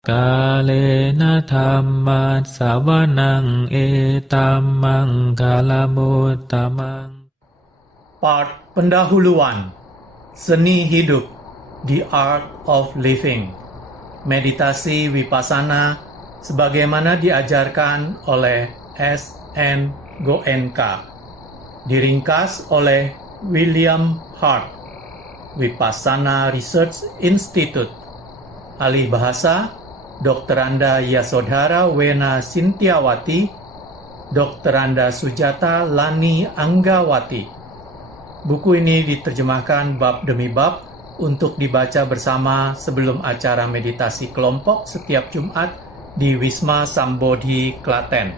Kalena dhammat sawanang etamang kalamutamang. Part pendahuluan, Seni Hidup, The Art of Living, Meditasi Vipassana sebagaimana diajarkan oleh S.N. Goenka, diringkas oleh William Hart, Vipassana Research Institute, alih bahasa Dr. Anda Yasodhara Wena Sintiawati, Dr. Anda Sujata Lani Anggawati. Buku ini diterjemahkan bab demi bab untuk dibaca bersama sebelum acara meditasi kelompok setiap Jumat di Wisma Sambodhi, Klaten.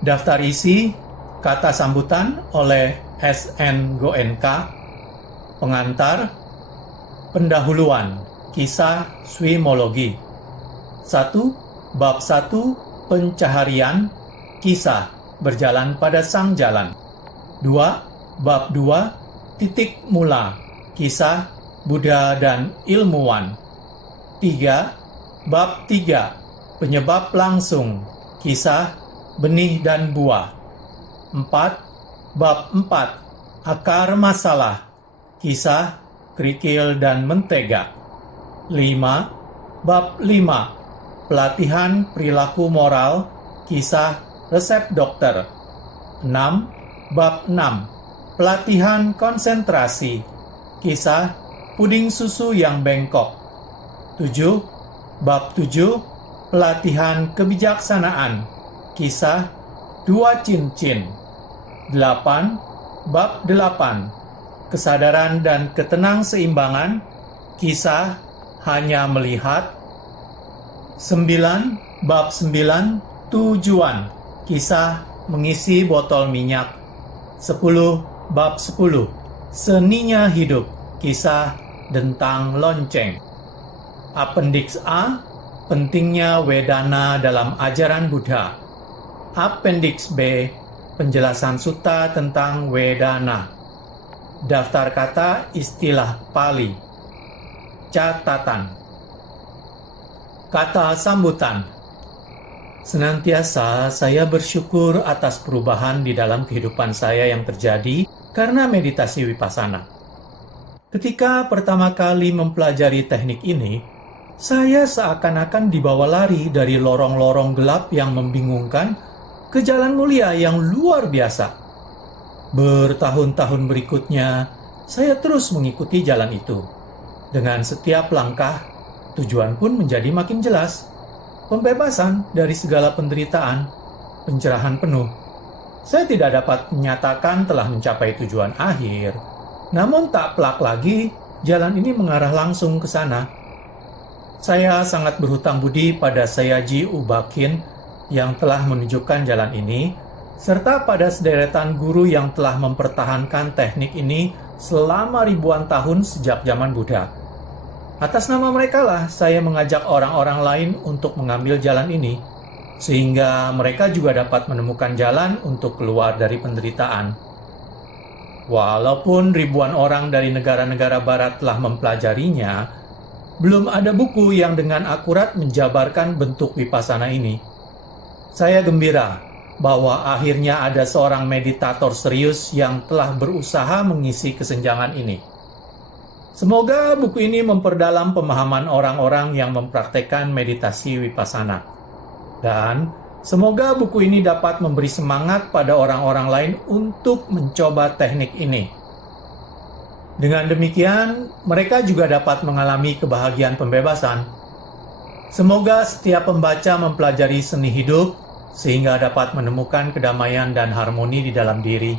Daftar isi, kata sambutan oleh S.N. Goenka, pengantar, pendahuluan, kisah swimologi. 1. Bab 1, pencaharian, kisah berjalan pada sang jalan. 2. Bab 2, titik mula, kisah Buddha dan ilmuwan. 3. Bab 3, penyebab langsung, kisah benih dan buah. 4. Bab 4, akar masalah, kisah kerikil dan mentega. 5. Bab 5, pelatihan perilaku moral, kisah resep dokter. 6. Bab 6, pelatihan konsentrasi, kisah puding susu yang bengkok. 7. Bab 7, pelatihan kebijaksanaan, kisah dua cincin. 8. Bab 8, kesadaran dan ketenangseimbangan, kisah hanya melihat. 9. Bab 9, tujuan, kisah mengisi botol minyak. 10. Bab 10, seninya hidup, kisah dentang lonceng. Appendix A, pentingnya Wedana dalam ajaran Buddha. Appendix B, penjelasan sutta tentang Wedana. Daftar kata istilah Pali. Catatan. Kata sambutan. Senantiasa saya bersyukur atas perubahan di dalam kehidupan saya yang terjadi karena meditasi Vipassana. Ketika pertama kali mempelajari teknik ini, saya seakan-akan dibawa lari dari lorong-lorong gelap yang membingungkan ke jalan mulia yang luar biasa. Bertahun-tahun berikutnya, saya terus mengikuti jalan itu. Dengan setiap langkah, tujuan pun menjadi makin jelas. Pembebasan dari segala penderitaan, pencerahan penuh. Saya tidak dapat menyatakan telah mencapai tujuan akhir. Namun tak pelak lagi, jalan ini mengarah langsung ke sana. Saya sangat berhutang budi pada Sayaji Ubakin yang telah menunjukkan jalan ini, serta pada sederetan guru yang telah mempertahankan teknik ini selama ribuan tahun sejak zaman Buddha. Atas nama mereka lah saya mengajak orang-orang lain untuk mengambil jalan ini, sehingga mereka juga dapat menemukan jalan untuk keluar dari penderitaan. Walaupun ribuan orang dari negara-negara barat telah mempelajarinya, belum ada buku yang dengan akurat menjabarkan bentuk Vipassana ini. Saya gembira bahwa akhirnya ada seorang meditator serius yang telah berusaha mengisi kesenjangan ini. Semoga buku ini memperdalam pemahaman orang-orang yang mempraktekkan meditasi Vipassana. Dan semoga buku ini dapat memberi semangat pada orang-orang lain untuk mencoba teknik ini. Dengan demikian, mereka juga dapat mengalami kebahagiaan pembebasan. Semoga setiap pembaca mempelajari seni hidup sehingga dapat menemukan kedamaian dan harmoni di dalam diri,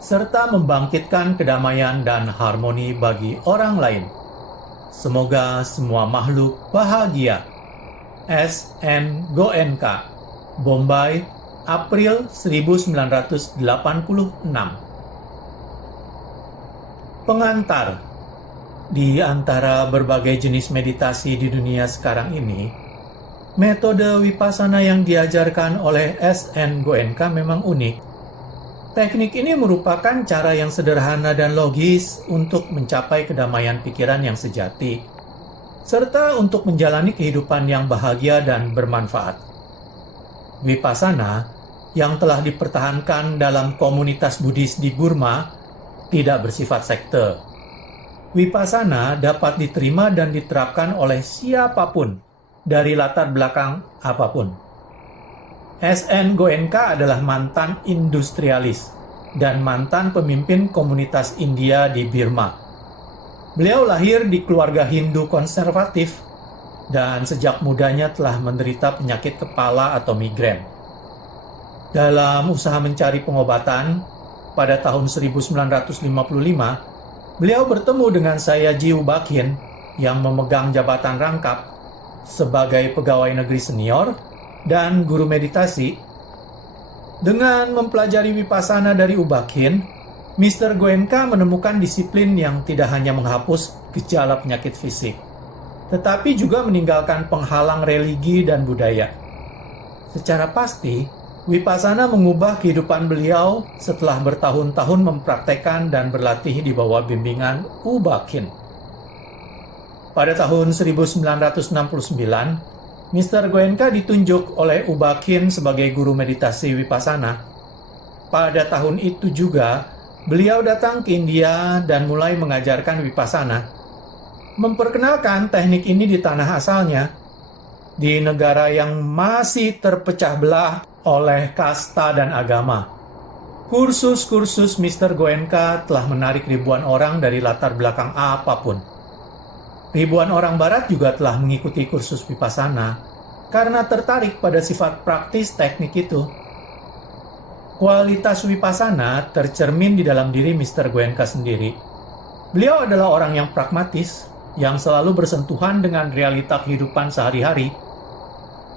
serta membangkitkan kedamaian dan harmoni bagi orang lain. Semoga semua makhluk bahagia. S.N. Goenka, Bombay, April 1986. Pengantar. Di antara berbagai jenis meditasi di dunia sekarang ini, metode Vipassana yang diajarkan oleh S.N. Goenka memang unik. Teknik ini merupakan cara yang sederhana dan logis untuk mencapai kedamaian pikiran yang sejati. serta untuk menjalani kehidupan yang bahagia dan bermanfaat. Vipassana yang telah dipertahankan dalam komunitas Buddhis di Burma tidak bersifat sekte. Vipassana dapat diterima dan diterapkan oleh siapapun dari latar belakang apapun. SN Goenka adalah mantan industrialis dan mantan pemimpin komunitas India di Burma. Beliau lahir di keluarga Hindu konservatif dan sejak mudanya telah menderita penyakit kepala atau migrain. Dalam usaha mencari pengobatan, pada tahun 1955, beliau bertemu dengan Sayagyi Ubakhin yang memegang jabatan rangkap sebagai pegawai negeri senior dan guru meditasi. Dengan mempelajari Vipassana dari Ubakhin, Mr. Goenka menemukan disiplin yang tidak hanya menghapus gejala penyakit fisik, tetapi juga meninggalkan penghalang religi dan budaya. Secara pasti, Vipassana mengubah kehidupan beliau setelah bertahun-tahun mempraktekkan dan berlatih di bawah bimbingan Ubakhin. Pada tahun 1969, Mr. Goenka ditunjuk oleh Ubakhin sebagai guru meditasi Vipassana. Pada tahun itu juga, beliau datang ke India dan mulai mengajarkan Vipassana, memperkenalkan teknik ini di tanah asalnya, di negara yang masih terpecah belah oleh kasta dan agama. Kursus-kursus Mr. Goenka telah menarik ribuan orang dari latar belakang apapun. Ribuan orang barat juga telah mengikuti kursus Vipassana karena tertarik pada sifat praktis teknik itu. Kualitas Vipassana tercermin di dalam diri Mr. Goenka sendiri. Beliau adalah orang yang pragmatis, yang selalu bersentuhan dengan realita kehidupan sehari-hari.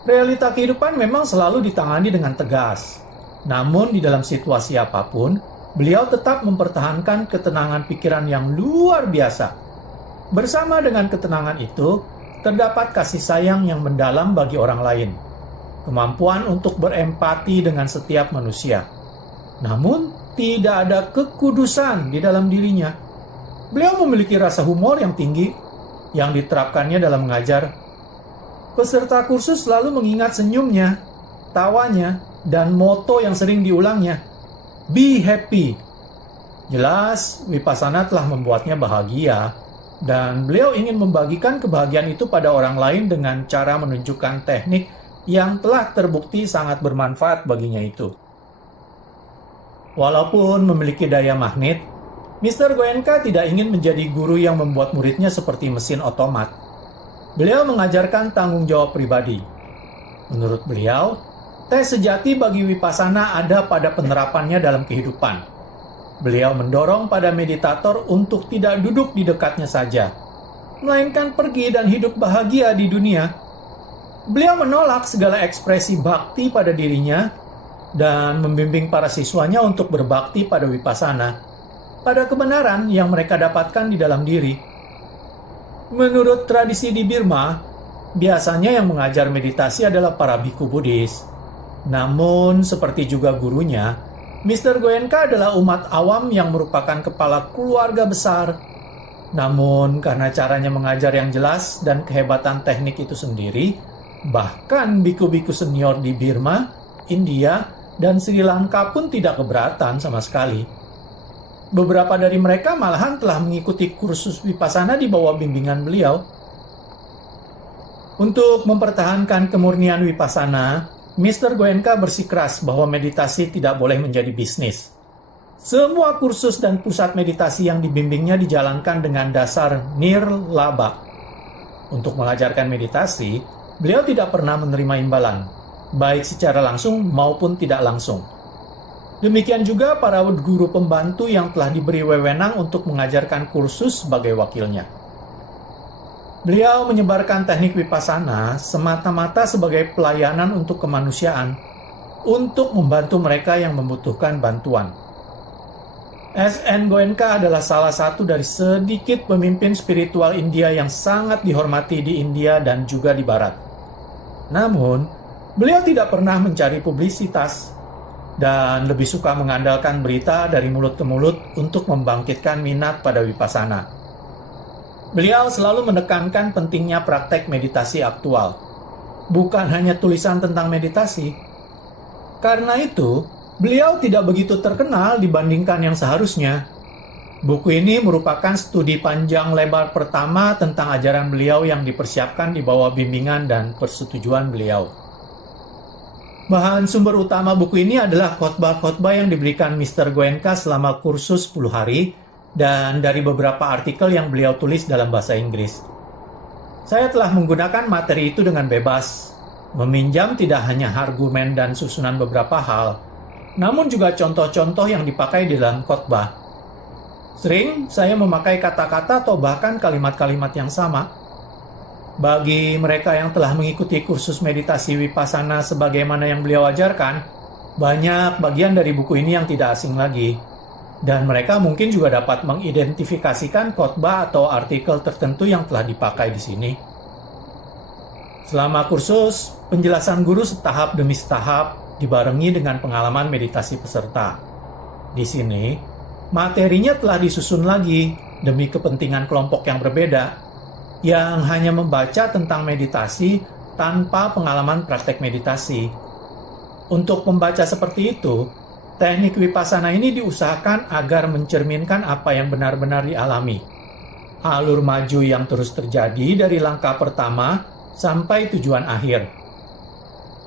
Realita kehidupan memang selalu ditangani dengan tegas. Namun di dalam situasi apapun, beliau tetap mempertahankan ketenangan pikiran yang luar biasa. Bersama dengan ketenangan itu, terdapat kasih sayang yang mendalam bagi orang lain, kemampuan untuk berempati dengan setiap manusia. Namun, tidak ada kekudusan di dalam dirinya. Beliau memiliki rasa humor yang tinggi, yang diterapkannya dalam mengajar. Peserta kursus selalu mengingat senyumnya, tawanya, dan moto yang sering diulangnya, "Be happy." Jelas, Vipassana telah membuatnya bahagia, dan beliau ingin membagikan kebahagiaan itu pada orang lain dengan cara menunjukkan teknik yang telah terbukti sangat bermanfaat baginya itu. Walaupun memiliki daya magnet, Mr. Goenka tidak ingin menjadi guru yang membuat muridnya seperti mesin otomat. Beliau mengajarkan tanggung jawab pribadi. Menurut beliau, tes sejati bagi Vipassana ada pada penerapannya dalam kehidupan. Beliau mendorong pada meditator untuk tidak duduk di dekatnya saja, melainkan pergi dan hidup bahagia di dunia. Beliau menolak segala ekspresi bakti pada dirinya dan membimbing para siswanya untuk berbakti pada Vipassana, pada kebenaran yang mereka dapatkan di dalam diri. Menurut tradisi di Burma, biasanya yang mengajar meditasi adalah para biku Buddhis. Namun, seperti juga gurunya, Mr. Goenka adalah umat awam yang merupakan kepala keluarga besar. Namun, karena caranya mengajar yang jelas dan kehebatan teknik itu sendiri, bahkan biku-biku senior di Burma, India, dan Sri Lanka pun tidak keberatan sama sekali. Beberapa dari mereka malahan telah mengikuti kursus Vipassana di bawah bimbingan beliau. Untuk mempertahankan kemurnian Vipassana, Mr. Goenka bersikeras bahwa meditasi tidak boleh menjadi bisnis. Semua kursus dan pusat meditasi yang dibimbingnya dijalankan dengan dasar nirlaba. Untuk mengajarkan meditasi, beliau tidak pernah menerima imbalan, baik secara langsung maupun tidak langsung. Demikian juga para guru pembantu yang telah diberi wewenang untuk mengajarkan kursus sebagai wakilnya. Beliau menyebarkan teknik Vipassana semata-mata sebagai pelayanan untuk kemanusiaan, untuk membantu mereka yang membutuhkan bantuan. SN Goenka adalah salah satu dari sedikit pemimpin spiritual India yang sangat dihormati di India dan juga di Barat. Namun, beliau tidak pernah mencari publisitas, dan lebih suka mengandalkan berita dari mulut ke mulut untuk membangkitkan minat pada Vipassana. Beliau selalu menekankan pentingnya praktek meditasi aktual, bukan hanya tulisan tentang meditasi. Karena itu, beliau tidak begitu terkenal dibandingkan yang seharusnya. Buku ini merupakan studi panjang lebar pertama tentang ajaran beliau yang dipersiapkan di bawah bimbingan dan persetujuan beliau. Bahan sumber utama buku ini adalah khotbah-khotbah yang diberikan Mr. Goenka selama kursus 10 hari dan dari beberapa artikel yang beliau tulis dalam bahasa Inggris. Saya telah menggunakan materi itu dengan bebas, meminjam tidak hanya argumen dan susunan beberapa hal, namun juga contoh-contoh yang dipakai di dalam khotbah. Sering saya memakai kata-kata atau bahkan kalimat-kalimat yang sama. Bagi mereka yang telah mengikuti kursus meditasi Vipassana sebagaimana yang beliau ajarkan, banyak bagian dari buku ini yang tidak asing lagi. Dan mereka mungkin juga dapat mengidentifikasikan khotbah atau artikel tertentu yang telah dipakai di sini. Selama kursus, penjelasan guru setahap demi setahap dibarengi dengan pengalaman meditasi peserta. Di sini, materinya telah disusun lagi demi kepentingan kelompok yang berbeda, yang hanya membaca tentang meditasi tanpa pengalaman praktek meditasi. Untuk pembaca seperti itu, teknik Vipassana ini diusahakan agar mencerminkan apa yang benar-benar dialami. Alur maju yang terus terjadi dari langkah pertama sampai tujuan akhir.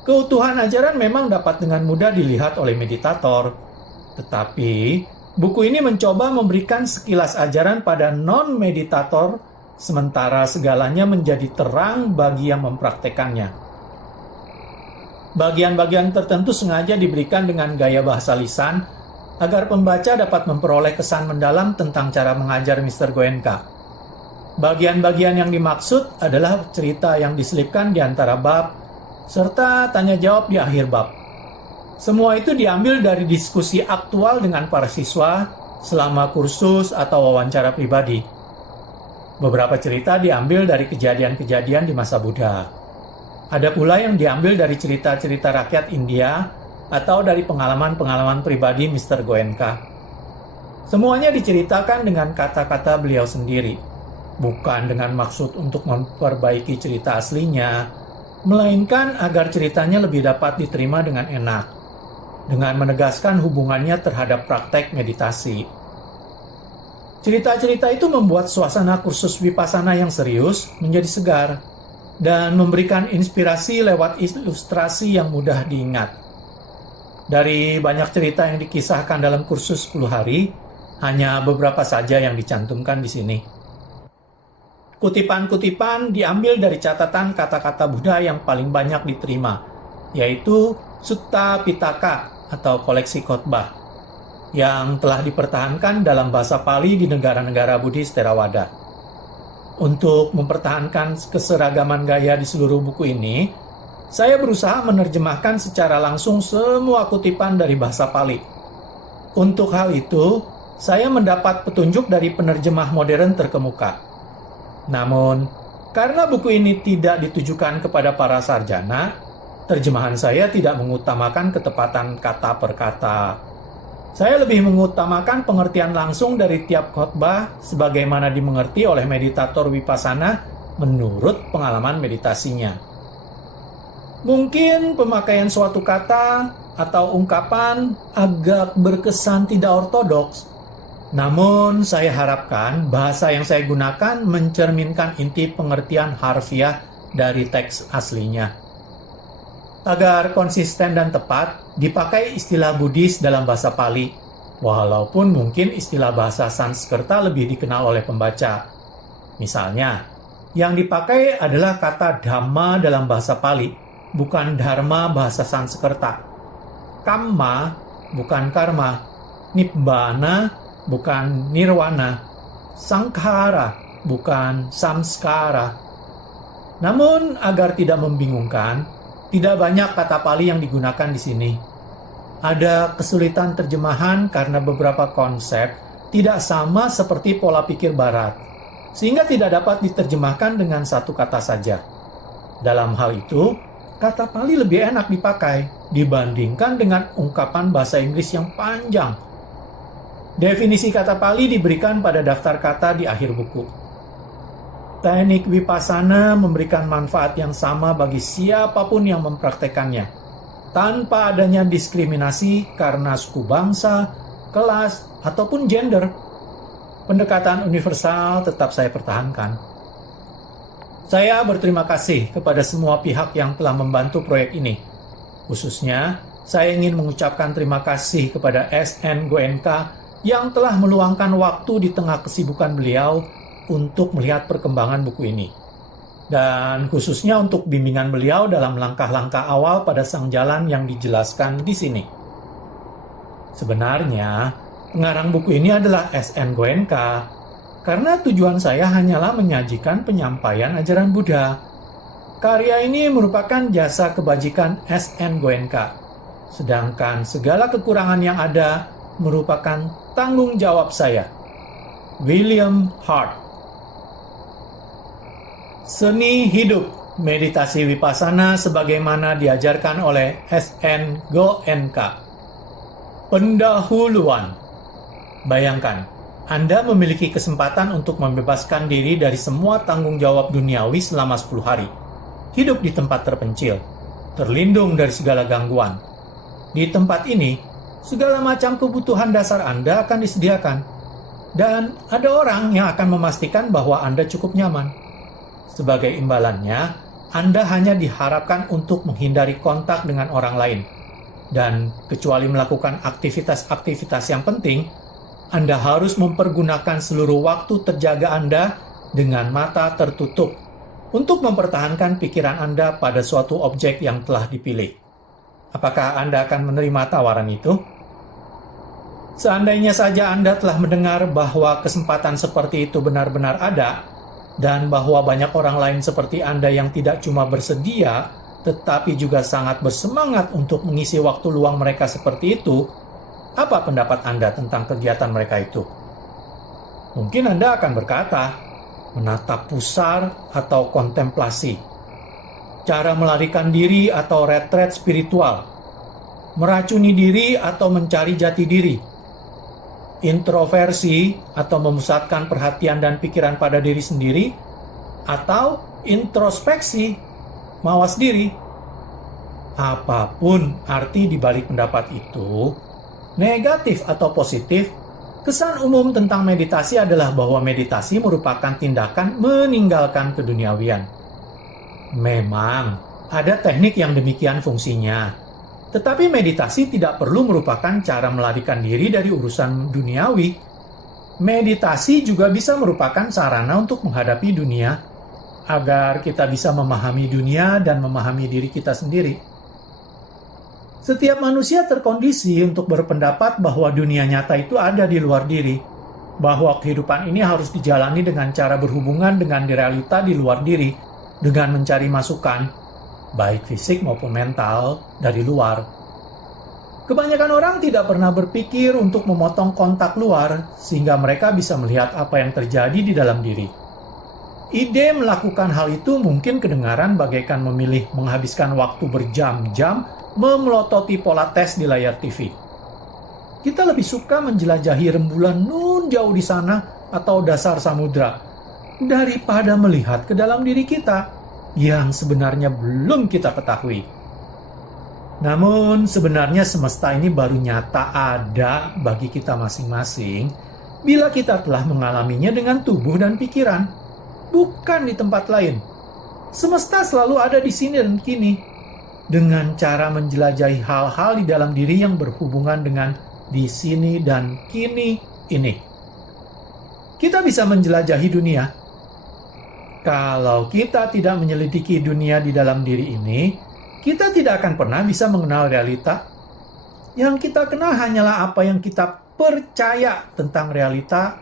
Keutuhan ajaran memang dapat dengan mudah dilihat oleh meditator, tetapi buku ini mencoba memberikan sekilas ajaran pada non-meditator, sementara segalanya menjadi terang bagi yang mempraktekannya. Bagian-bagian tertentu sengaja diberikan dengan gaya bahasa lisan, agar pembaca dapat memperoleh kesan mendalam tentang cara mengajar Mr. Goenka. Bagian-bagian yang dimaksud adalah cerita yang diselipkan di antara bab, serta tanya-jawab di akhir bab. Semua itu diambil dari diskusi aktual dengan para siswa selama kursus atau wawancara pribadi. Beberapa cerita diambil dari kejadian-kejadian di masa Buddha. Ada pula yang diambil dari cerita-cerita rakyat India atau dari pengalaman-pengalaman pribadi Mr. Goenka. Semuanya diceritakan dengan kata-kata beliau sendiri, bukan dengan maksud untuk memperbaiki cerita aslinya, melainkan agar ceritanya lebih dapat diterima dengan enak, dengan menegaskan hubungannya terhadap praktek meditasi. Cerita-cerita itu membuat suasana kursus Vipassana yang serius menjadi segar dan memberikan inspirasi lewat ilustrasi yang mudah diingat. Dari banyak cerita yang dikisahkan dalam kursus 10 hari, hanya beberapa saja yang dicantumkan di sini. Kutipan-kutipan diambil dari catatan kata-kata Buddha yang paling banyak diterima, yaitu Sutta Pitaka atau koleksi khotbah, yang telah dipertahankan dalam bahasa Pali di negara-negara Buddhis Theravada. Untuk mempertahankan keseragaman gaya di seluruh buku ini, saya berusaha menerjemahkan secara langsung semua kutipan dari bahasa Pali. Untuk hal itu, saya mendapat petunjuk dari penerjemah modern terkemuka. Namun, karena buku ini tidak ditujukan kepada para sarjana, terjemahan saya tidak mengutamakan ketepatan kata per kata. Saya lebih mengutamakan pengertian langsung dari tiap khotbah sebagaimana dimengerti oleh meditator Vipassana menurut pengalaman meditasinya. Mungkin pemakaian suatu kata atau ungkapan agak berkesan tidak ortodoks, namun saya harapkan bahasa yang saya gunakan mencerminkan inti pengertian harfiah dari teks aslinya. Agar konsisten dan tepat, dipakai istilah Buddhis dalam bahasa Pali, walaupun mungkin istilah bahasa Sanskerta lebih dikenal oleh pembaca. Misalnya, yang dipakai adalah kata Dhamma dalam bahasa Pali, bukan Dharma bahasa Sanskerta. Kamma bukan karma, Nibbana bukan nirwana, Sankhara bukan samskara. Namun, agar tidak membingungkan, tidak banyak kata Pali yang digunakan di sini. Ada kesulitan terjemahan karena beberapa konsep tidak sama seperti pola pikir Barat, sehingga tidak dapat diterjemahkan dengan satu kata saja. Dalam hal itu, kata Pali lebih enak dipakai dibandingkan dengan ungkapan bahasa Inggris yang panjang. Definisi kata Pali diberikan pada daftar kata di akhir buku. Teknik Vipassana memberikan manfaat yang sama bagi siapapun yang mempraktekannya, tanpa adanya diskriminasi karena suku bangsa, kelas, ataupun gender. Pendekatan universal tetap saya pertahankan. Saya berterima kasih kepada semua pihak yang telah membantu proyek ini. Khususnya, saya ingin mengucapkan terima kasih kepada SN Goenka yang telah meluangkan waktu di tengah kesibukan beliau untuk melihat perkembangan buku ini. Dan khususnya untuk bimbingan beliau dalam langkah-langkah awal pada sang jalan yang dijelaskan di sini. Sebenarnya, pengarang buku ini adalah SN Goenka, karena tujuan saya hanyalah menyajikan penyampaian ajaran Buddha. Karya ini merupakan jasa kebajikan SN Goenka, sedangkan segala kekurangan yang ada merupakan tanggung jawab saya. William Hart. Seni hidup meditasi Vipassana sebagaimana diajarkan oleh SN Goenka. Pendahuluan. Bayangkan, Anda memiliki kesempatan untuk membebaskan diri dari semua tanggung jawab duniawi selama 10 hari. Hidup di tempat terpencil, terlindung dari segala gangguan. Di tempat ini, segala macam kebutuhan dasar Anda akan disediakan. Dan ada orang yang akan memastikan bahwa Anda cukup nyaman. Sebagai imbalannya, Anda hanya diharapkan untuk menghindari kontak dengan orang lain. Dan kecuali melakukan aktivitas-aktivitas yang penting, Anda harus mempergunakan seluruh waktu terjaga Anda dengan mata tertutup untuk mempertahankan pikiran Anda pada suatu objek yang telah dipilih. Apakah Anda akan menerima tawaran itu? Seandainya saja Anda telah mendengar bahwa kesempatan seperti itu benar-benar ada, dan bahwa banyak orang lain seperti Anda yang tidak cuma bersedia, tetapi juga sangat bersemangat untuk mengisi waktu luang mereka seperti itu, apa pendapat Anda tentang kegiatan mereka itu? Mungkin Anda akan berkata, menatap pusar atau kontemplasi, cara melarikan diri atau retret spiritual, meracuni diri atau mencari jati diri, introversi atau memusatkan perhatian dan pikiran pada diri sendiri, atau introspeksi, mawas diri. Apapun arti di balik pendapat itu, negatif atau positif, kesan umum tentang meditasi adalah bahwa meditasi merupakan tindakan meninggalkan keduniawian. Memang, ada teknik yang demikian fungsinya. Tetapi meditasi tidak perlu merupakan cara melarikan diri dari urusan duniawi. Meditasi juga bisa merupakan sarana untuk menghadapi dunia, agar kita bisa memahami dunia dan memahami diri kita sendiri. Setiap manusia terkondisi untuk berpendapat bahwa dunia nyata itu ada di luar diri, bahwa kehidupan ini harus dijalani dengan cara berhubungan dengan realita di luar diri, dengan mencari masukan, baik fisik maupun mental, dari luar. Kebanyakan orang tidak pernah berpikir untuk memotong kontak luar, sehingga mereka bisa melihat apa yang terjadi di dalam diri. Ide melakukan hal itu mungkin kedengaran bagaikan memilih menghabiskan waktu berjam-jam memelototi pola tes di layar TV. Kita lebih suka menjelajahi rembulan nun jauh di sana atau dasar samudra, daripada melihat ke dalam diri kita yang sebenarnya belum kita ketahui. Namun sebenarnya semesta ini baru nyata ada bagi kita masing-masing bila kita telah mengalaminya dengan tubuh dan pikiran, bukan di tempat lain. Semesta selalu ada di sini dan kini, dengan cara menjelajahi hal-hal di dalam diri yang berhubungan dengan di sini dan kini ini. Kita bisa menjelajahi dunia. Kalau kita tidak menyelidiki dunia di dalam diri ini, kita tidak akan pernah bisa mengenal realita. Yang kita kenal hanyalah apa yang kita percaya tentang realita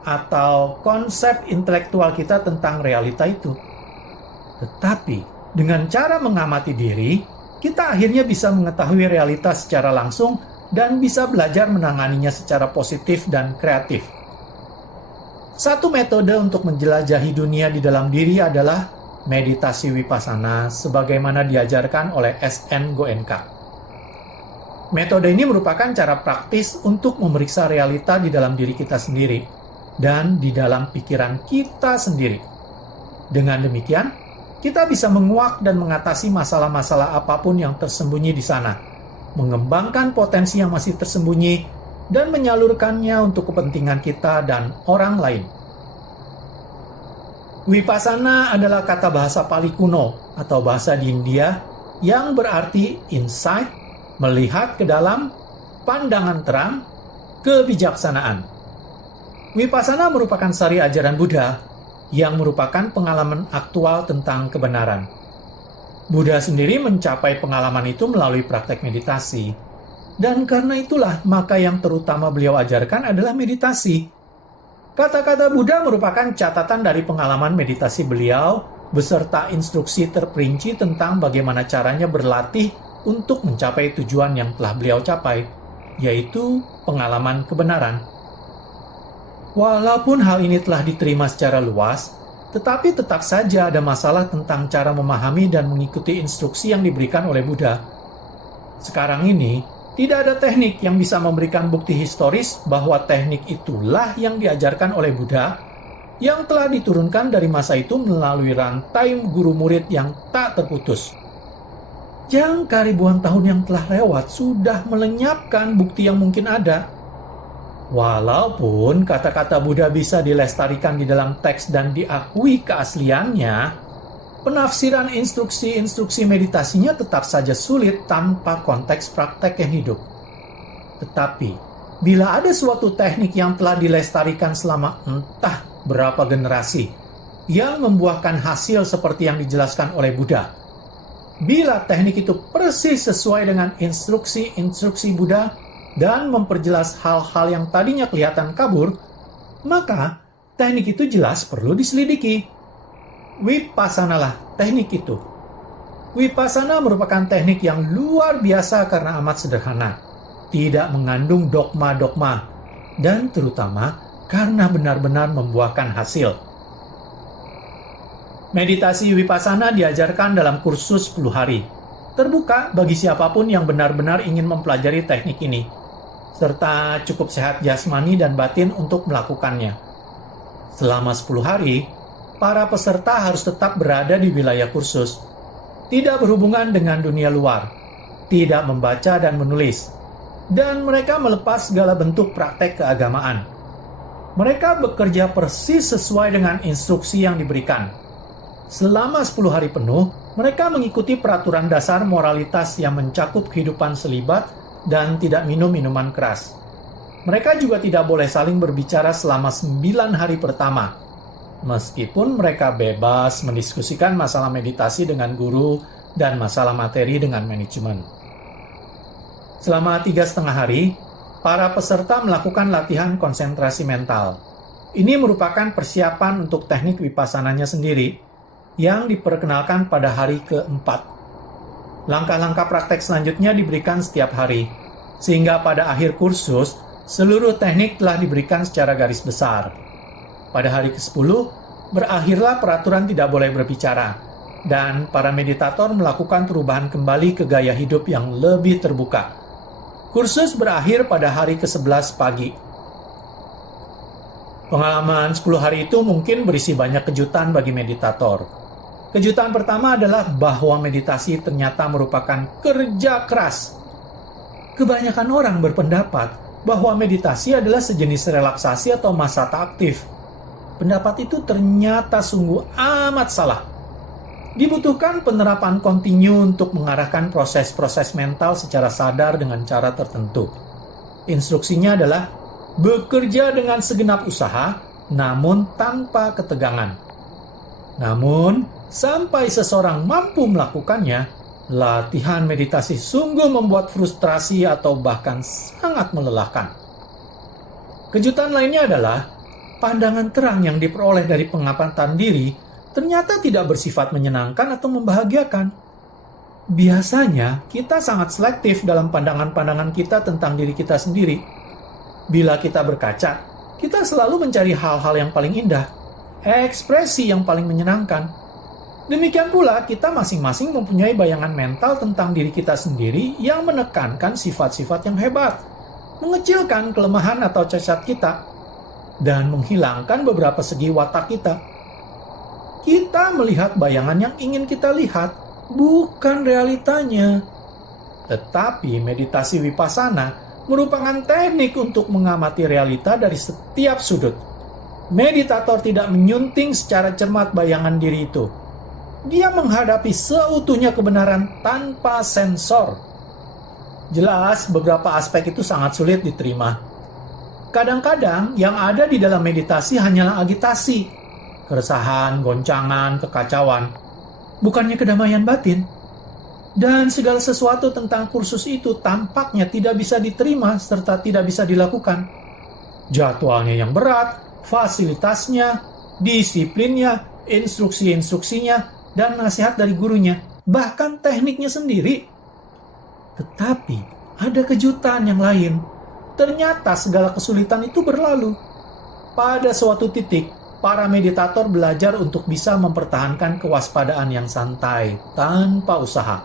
atau konsep intelektual kita tentang realita itu. Tetapi, dengan cara mengamati diri, kita akhirnya bisa mengetahui realitas secara langsung dan bisa belajar menanganinya secara positif dan kreatif. Satu metode untuk menjelajahi dunia di dalam diri adalah meditasi Vipassana sebagaimana diajarkan oleh SN Goenka. Metode ini merupakan cara praktis untuk memeriksa realita di dalam diri kita sendiri dan di dalam pikiran kita sendiri. Dengan demikian, kita bisa menguak dan mengatasi masalah-masalah apapun yang tersembunyi di sana, mengembangkan potensi yang masih tersembunyi, dan menyalurkannya untuk kepentingan kita dan orang lain. Vipassana adalah kata bahasa Pali kuno atau bahasa di India yang berarti insight, melihat ke dalam, pandangan terang, kebijaksanaan. Vipassana merupakan sari ajaran Buddha yang merupakan pengalaman aktual tentang kebenaran. Buddha sendiri mencapai pengalaman itu melalui praktek meditasi. Dan karena itulah, maka yang terutama beliau ajarkan adalah meditasi. Kata-kata Buddha merupakan catatan dari pengalaman meditasi beliau, beserta instruksi terperinci tentang bagaimana caranya berlatih untuk mencapai tujuan yang telah beliau capai, yaitu pengalaman kebenaran. Walaupun hal ini telah diterima secara luas, tetapi tetap saja ada masalah tentang cara memahami dan mengikuti instruksi yang diberikan oleh Buddha. Sekarang ini, tidak ada teknik yang bisa memberikan bukti historis bahwa teknik itulah yang diajarkan oleh Buddha yang telah diturunkan dari masa itu melalui rantai guru murid yang tak terputus. Jangka ribuan tahun yang telah lewat sudah melenyapkan bukti yang mungkin ada. Walaupun kata-kata Buddha bisa dilestarikan di dalam teks dan diakui keasliannya, penafsiran instruksi-instruksi meditasinya tetap saja sulit tanpa konteks praktek yang hidup. Tetapi, bila ada suatu teknik yang telah dilestarikan selama entah berapa generasi, yang membuahkan hasil seperti yang dijelaskan oleh Buddha, bila teknik itu persis sesuai dengan instruksi-instruksi Buddha dan memperjelas hal-hal yang tadinya kelihatan kabur, maka teknik itu jelas perlu diselidiki. Vipassana lah teknik itu. Vipassana merupakan teknik yang luar biasa karena amat sederhana, tidak mengandung dogma-dogma, dan terutama karena benar-benar membuahkan hasil. Meditasi Vipassana diajarkan dalam kursus 10 hari, terbuka bagi siapapun yang benar-benar ingin mempelajari teknik ini, serta cukup sehat jasmani dan batin untuk melakukannya. Selama 10 hari, para peserta harus tetap berada di wilayah kursus, tidak berhubungan dengan dunia luar, tidak membaca dan menulis, dan mereka melepas segala bentuk praktek keagamaan. Mereka bekerja persis sesuai dengan instruksi yang diberikan. Selama 10 hari penuh, mereka mengikuti peraturan dasar moralitas yang mencakup kehidupan selibat dan tidak minum minuman keras. Mereka juga tidak boleh saling berbicara selama 9 hari pertama, meskipun mereka bebas mendiskusikan masalah meditasi dengan guru dan masalah materi dengan manajemen. Selama 3,5 hari, para peserta melakukan latihan konsentrasi mental. Ini merupakan persiapan untuk teknik Vipassananya sendiri yang diperkenalkan pada hari keempat. Langkah-langkah praktek selanjutnya diberikan setiap hari, sehingga pada akhir kursus, seluruh teknik telah diberikan secara garis besar. Pada hari ke-10, berakhirlah peraturan tidak boleh berbicara, dan para meditator melakukan perubahan kembali ke gaya hidup yang lebih terbuka. Kursus berakhir pada hari ke-11 pagi. Pengalaman 10 hari itu mungkin berisi banyak kejutan bagi meditator. Kejutan pertama adalah bahwa meditasi ternyata merupakan kerja keras. Kebanyakan orang berpendapat bahwa meditasi adalah sejenis relaksasi atau masa tak aktif. Pendapat itu ternyata sungguh amat salah. Dibutuhkan penerapan kontinu untuk mengarahkan proses-proses mental secara sadar dengan cara tertentu. Instruksinya adalah bekerja dengan segenap usaha, namun tanpa ketegangan. Namun, sampai seseorang mampu melakukannya, latihan meditasi sungguh membuat frustrasi atau bahkan sangat melelahkan. Kejutan lainnya adalah pandangan terang yang diperoleh dari pengamatan diri ternyata tidak bersifat menyenangkan atau membahagiakan. Biasanya, kita sangat selektif dalam pandangan-pandangan kita tentang diri kita sendiri. Bila kita berkaca, kita selalu mencari hal-hal yang paling indah, ekspresi yang paling menyenangkan. Demikian pula, kita masing-masing mempunyai bayangan mental tentang diri kita sendiri yang menekankan sifat-sifat yang hebat, mengecilkan kelemahan atau cacat kita, dan menghilangkan beberapa segi watak kita. kita melihat bayangan yang ingin kita lihat, bukan realitanya. Tetapi meditasi Vipassana merupakan teknik untuk mengamati realita dari setiap sudut. Meditator tidak menyunting secara cermat bayangan diri itu. Dia menghadapi seutuhnya kebenaran tanpa sensor. Jelas, beberapa aspek itu sangat sulit diterima. Kadang-kadang yang ada di dalam meditasi hanyalah agitasi, keresahan, goncangan, kekacauan, bukannya kedamaian batin. Dan segala sesuatu tentang kursus itu tampaknya tidak bisa diterima serta tidak bisa dilakukan. Jadwalnya yang berat, fasilitasnya, disiplinnya, instruksi-instruksinya, dan nasihat dari gurunya, bahkan tekniknya sendiri. Tetapi ada kejutan yang lain. Ternyata segala kesulitan itu berlalu. Pada suatu titik, para meditator belajar untuk bisa mempertahankan kewaspadaan yang santai tanpa usaha.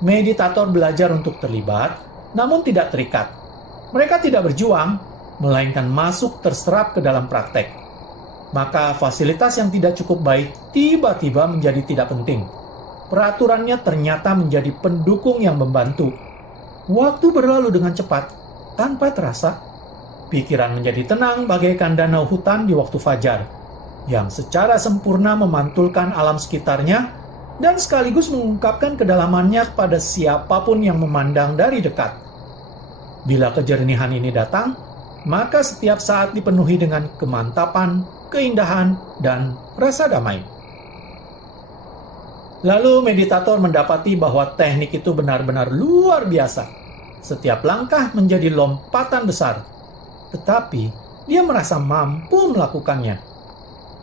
Meditator belajar untuk terlibat, namun tidak terikat. Mereka tidak berjuang, melainkan masuk terserap ke dalam praktek. Maka fasilitas yang tidak cukup baik tiba-tiba menjadi tidak penting. Peraturannya ternyata menjadi pendukung yang membantu. Waktu berlalu dengan cepat, tanpa terasa. Pikiran menjadi tenang bagaikan danau hutan di waktu fajar, yang secara sempurna memantulkan alam sekitarnya dan sekaligus mengungkapkan kedalamannya kepada siapapun yang memandang dari dekat. Bila kejernihan ini datang, maka setiap saat dipenuhi dengan kemantapan, keindahan, dan rasa damai. Lalu meditator mendapati bahwa teknik itu benar-benar luar biasa. Setiap langkah menjadi lompatan besar, tetapi dia merasa mampu melakukannya.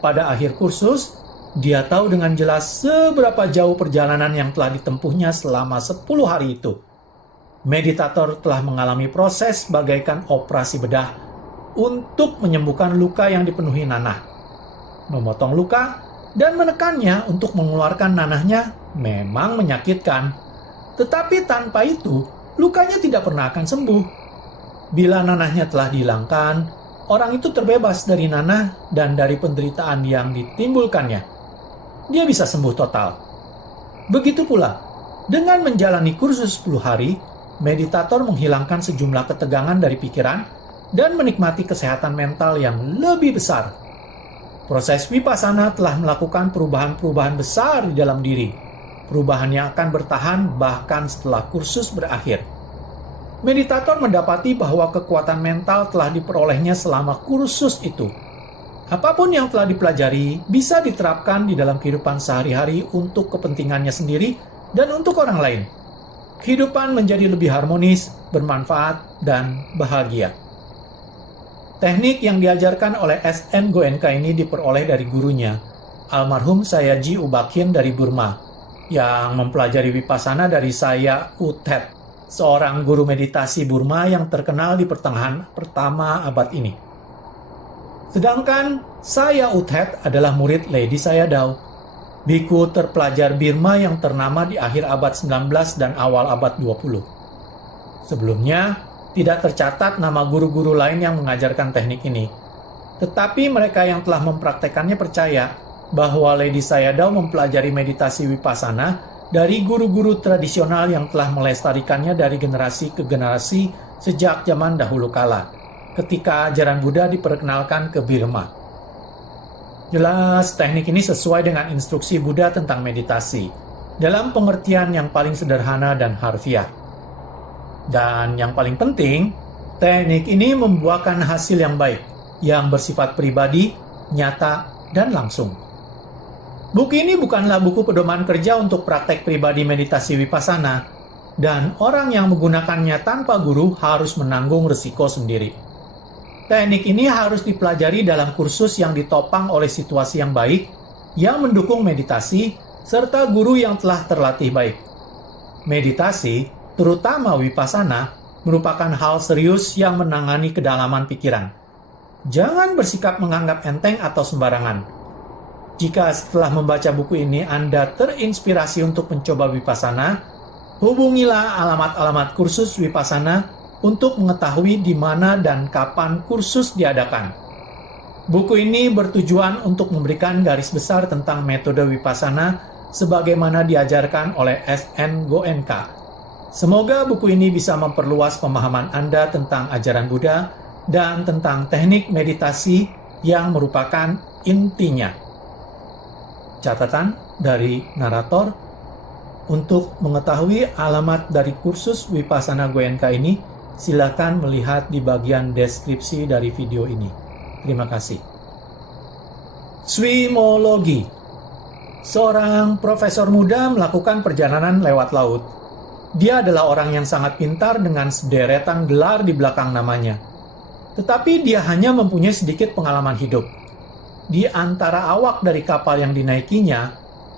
Pada akhir kursus, dia tahu dengan jelas seberapa jauh perjalanan yang telah ditempuhnya selama 10 hari itu. Meditator telah mengalami proses bagaikan operasi bedah untuk menyembuhkan luka yang dipenuhi nanah. Memotong luka dan menekannya untuk mengeluarkan nanahnya memang menyakitkan. Tetapi tanpa itu, lukanya tidak pernah akan sembuh. Bila nanahnya telah dihilangkan, orang itu terbebas dari nanah dan dari penderitaan yang ditimbulkannya. Dia bisa sembuh total. Begitu pula, dengan menjalani kursus 10 hari, meditator menghilangkan sejumlah ketegangan dari pikiran dan menikmati kesehatan mental yang lebih besar. Proses Vipassana telah melakukan perubahan-perubahan besar di dalam diri. Perubahan yang akan bertahan bahkan setelah kursus berakhir. Meditator mendapati bahwa kekuatan mental telah diperolehnya selama kursus itu. Apapun yang telah dipelajari bisa diterapkan di dalam kehidupan sehari-hari untuk kepentingannya sendiri dan untuk orang lain. Kehidupan menjadi lebih harmonis, bermanfaat, dan bahagia. Teknik yang diajarkan oleh S.N. Goenka ini diperoleh dari gurunya, almarhum Sayaji Ubakhin dari Burma, yang mempelajari Vipassana dari Saya Uthet, seorang guru meditasi Burma yang terkenal di pertengahan pertama abad ini. Sedangkan Saya Uthet adalah murid Ledi Sayadaw, biku terpelajar Burma yang ternama di akhir abad 19 dan awal abad 20. Sebelumnya, tidak tercatat nama guru-guru lain yang mengajarkan teknik ini. Tetapi mereka yang telah mempraktekannya percaya bahwa Ledi Sayadaw mempelajari meditasi Vipassana dari guru-guru tradisional yang telah melestarikannya dari generasi ke generasi sejak zaman dahulu kala, ketika ajaran Buddha diperkenalkan ke Burma. Jelas, teknik ini sesuai dengan instruksi Buddha tentang meditasi, dalam pengertian yang paling sederhana dan harfiah. Dan yang paling penting, teknik ini membuahkan hasil yang baik, yang bersifat pribadi, nyata, dan langsung. Buku ini bukanlah buku pedoman kerja untuk praktek pribadi meditasi Vipassana, dan orang yang menggunakannya tanpa guru harus menanggung risiko sendiri. Teknik ini harus dipelajari dalam kursus yang ditopang oleh situasi yang baik, yang mendukung meditasi, serta guru yang telah terlatih baik. Meditasi, terutama Vipassana, merupakan hal serius yang menangani kedalaman pikiran. Jangan bersikap menganggap enteng atau sembarangan. Jika setelah membaca buku ini Anda terinspirasi untuk mencoba Vipassana, hubungilah alamat-alamat kursus Vipassana untuk mengetahui di mana dan kapan kursus diadakan. Buku ini bertujuan untuk memberikan garis besar tentang metode Vipassana sebagaimana diajarkan oleh S.N. Goenka. Semoga buku ini bisa memperluas pemahaman Anda tentang ajaran Buddha dan tentang teknik meditasi yang merupakan intinya. Catatan dari narator, untuk mengetahui alamat dari kursus Vipassana Goenka ini, silakan melihat di bagian deskripsi dari video ini. Terima kasih. Swimologi. Seorang profesor muda melakukan perjalanan lewat laut. Dia adalah orang yang sangat pintar dengan sederetan gelar di belakang namanya. Tetapi dia hanya mempunyai sedikit pengalaman hidup. Di antara awak dari kapal yang dinaikinya,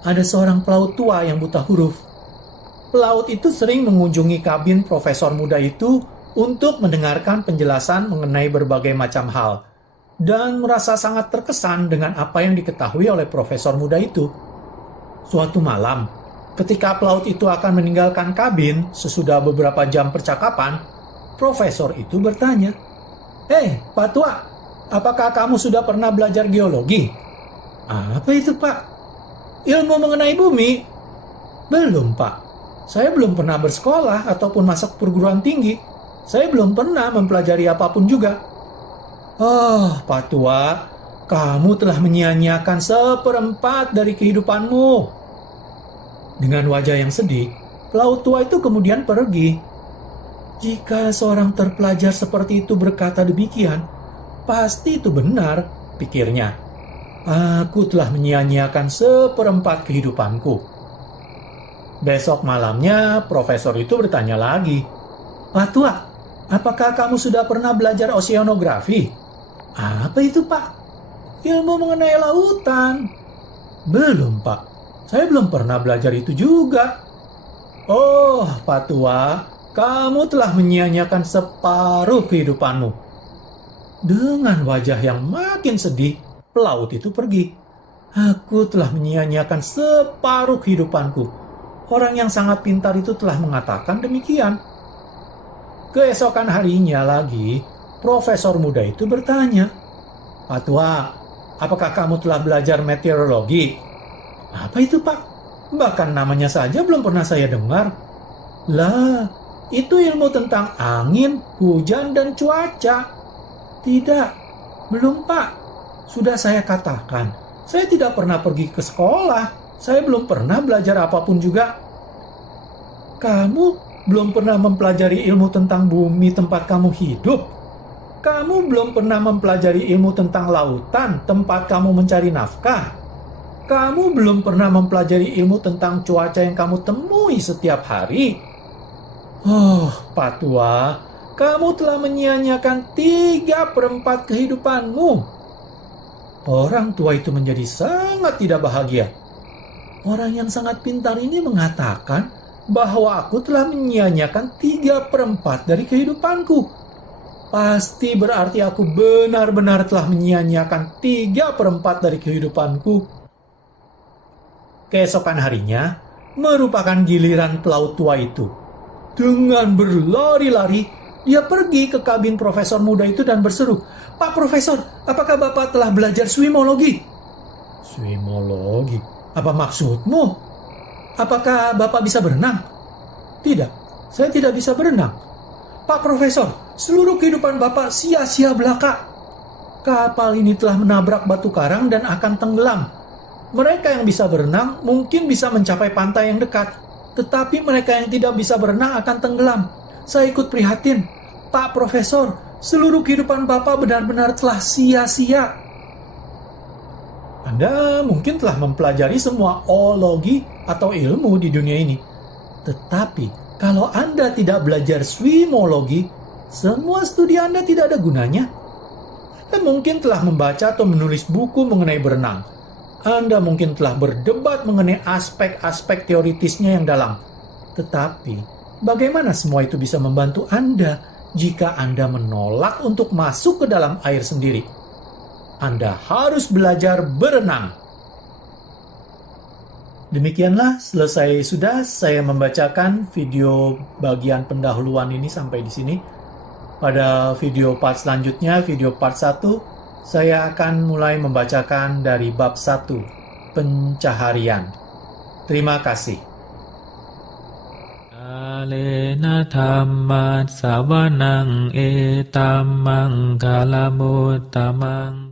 ada seorang pelaut tua yang buta huruf. Pelaut itu sering mengunjungi kabin profesor muda itu untuk mendengarkan penjelasan mengenai berbagai macam hal, dan merasa sangat terkesan dengan apa yang diketahui oleh profesor muda itu. Suatu malam, ketika pelaut itu akan meninggalkan kabin sesudah beberapa jam percakapan, profesor itu bertanya, "Hei, Pak Tua, apakah kamu sudah pernah belajar geologi?" "Apa itu, Pak?" "Ilmu mengenai bumi." "Belum, Pak. Saya belum pernah bersekolah ataupun masuk perguruan tinggi. Saya belum pernah mempelajari apapun juga." "Oh, Pak Tua, kamu telah menyia-nyiakan seperempat dari kehidupanmu." Dengan wajah yang sedih, pelaut tua itu kemudian pergi. Jika seorang terpelajar seperti itu berkata demikian, pasti itu benar, pikirnya. Aku telah menyia-nyiakan seperempat kehidupanku. Besok malamnya, profesor itu bertanya lagi, "Pak Tua, apakah kamu sudah pernah belajar oceanografi?" "Apa itu, Pak?" "Ilmu mengenai lautan." "Belum, Pak. Saya belum pernah belajar itu juga." "Oh, Pak Tua, kamu telah menyia-nyiakan separuh kehidupanmu." Dengan wajah yang makin sedih, pelaut itu pergi. "Aku telah menyia-nyiakan separuh kehidupanku." Orang yang sangat pintar itu telah mengatakan demikian. Keesokan harinya lagi, profesor muda itu bertanya, "Pak Tua, apakah kamu telah belajar meteorologi?" "Apa itu, Pak? Bahkan namanya saja belum pernah saya dengar." "Lah, itu ilmu tentang angin, hujan, dan cuaca." "Tidak, belum, Pak. Sudah saya katakan, saya tidak pernah pergi ke sekolah. Saya belum pernah belajar apapun juga." "Kamu belum pernah mempelajari ilmu tentang bumi tempat kamu hidup? Kamu belum pernah mempelajari ilmu tentang lautan tempat kamu mencari nafkah? Kamu belum pernah mempelajari ilmu tentang cuaca yang kamu temui setiap hari?" "Oh, Pak Tua, kamu telah menyia-nyiakan 3/4 kehidupanmu." Orang tua itu menjadi sangat tidak bahagia. Orang yang sangat pintar ini mengatakan bahwa aku telah menyia-nyiakan 3/4 dari kehidupanku. Pasti berarti aku benar-benar telah menyia-nyiakan 3/4 dari kehidupanku. Keesokan harinya merupakan giliran pelaut tua itu. Dengan berlari-lari, dia pergi ke kabin profesor muda itu dan berseru, "Pak Profesor, apakah Bapak telah belajar swimologi?" "Swimologi? Apa maksudmu? Apakah Bapak bisa berenang?" "Tidak, saya tidak bisa berenang." "Pak Profesor, seluruh kehidupan Bapak sia-sia belaka. Kapal ini telah menabrak batu karang dan akan tenggelam. Mereka yang bisa berenang mungkin bisa mencapai pantai yang dekat, tetapi mereka yang tidak bisa berenang akan tenggelam. Saya ikut prihatin. Pak Profesor, seluruh kehidupan Bapak benar-benar telah sia-sia." Anda mungkin telah mempelajari semua ologi atau ilmu di dunia ini. Tetapi kalau Anda tidak belajar swimologi, semua studi Anda tidak ada gunanya. Anda mungkin telah membaca atau menulis buku mengenai berenang. Anda mungkin telah berdebat mengenai aspek-aspek teoritisnya yang dalam. Tetapi, bagaimana semua itu bisa membantu Anda jika Anda menolak untuk masuk ke dalam air sendiri? Anda harus belajar berenang. Demikianlah, selesai sudah saya membacakan video bagian pendahuluan ini sampai di sini. Pada video part selanjutnya, video part 1, Saya akan mulai membacakan dari bab 1, pencaharian. Terima kasih. Kalena dhammat savanang etammang kalamuttamaଂ